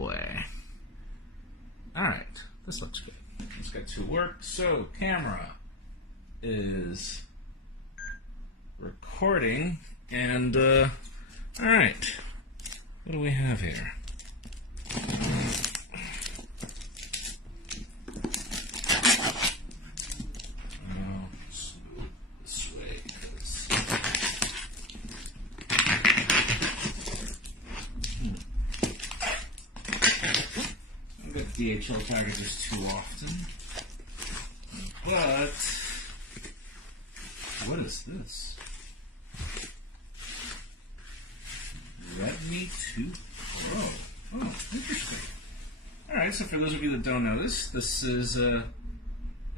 way. Alright, this looks good. Let's get to work. So, camera is recording, and alright, what do we have here? This way, because I get DHL packages too often, but what is this? Redmi 2 Pro. Oh, interesting. Alright, so for those of you that don't know this is an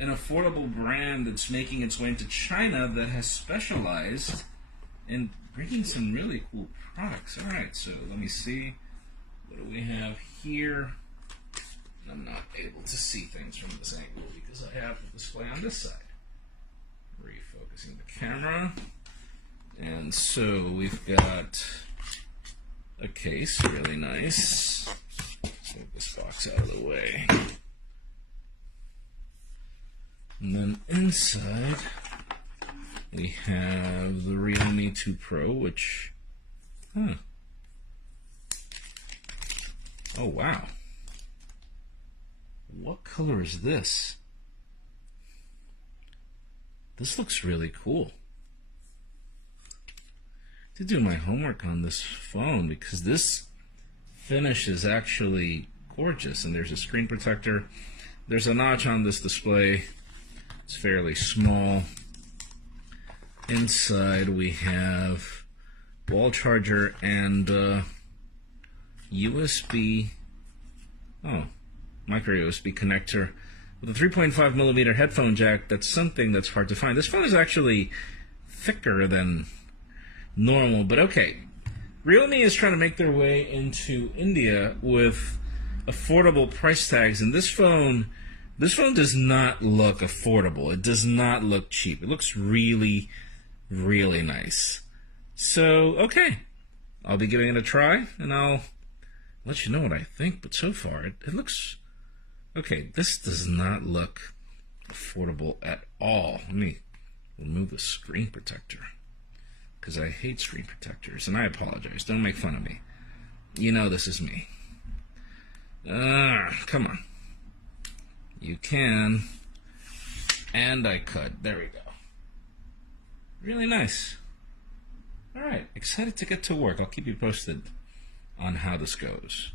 affordable brand that's making its way into China that has specialized in bringing some really cool products. Alright, so let me see. What do we have here? I'm not able to see things from this angle because I have the display on this side. Refocusing the camera. And so we've got a case, really nice. Move this box out of the way. And then inside we have the Realme 2 Pro, which, oh wow. What color is this? This looks really cool. To do my homework on this phone because this finish is actually gorgeous, and there's a screen protector. There's a notch on this display. It's fairly small. Inside we have wall charger and USB, micro USB connector with a 3.5 millimeter headphone jack. That's something that's hard to find. This phone is actually thicker than normal, but okay. Realme is trying to make their way into India with affordable price tags, and this phone does not look affordable. It does not look cheap. It looks really, really nice. So, okay. I'll be giving it a try, and I'll let you know what I think, but so far, it looks... Okay, this does not look affordable at all. Let me remove the screen protector, because I hate screen protectors, and I apologize. Don't make fun of me. You know this is me. Come on. You can. And I could. There we go. Really nice. Alright, excited to get to work. I'll keep you posted on how this goes.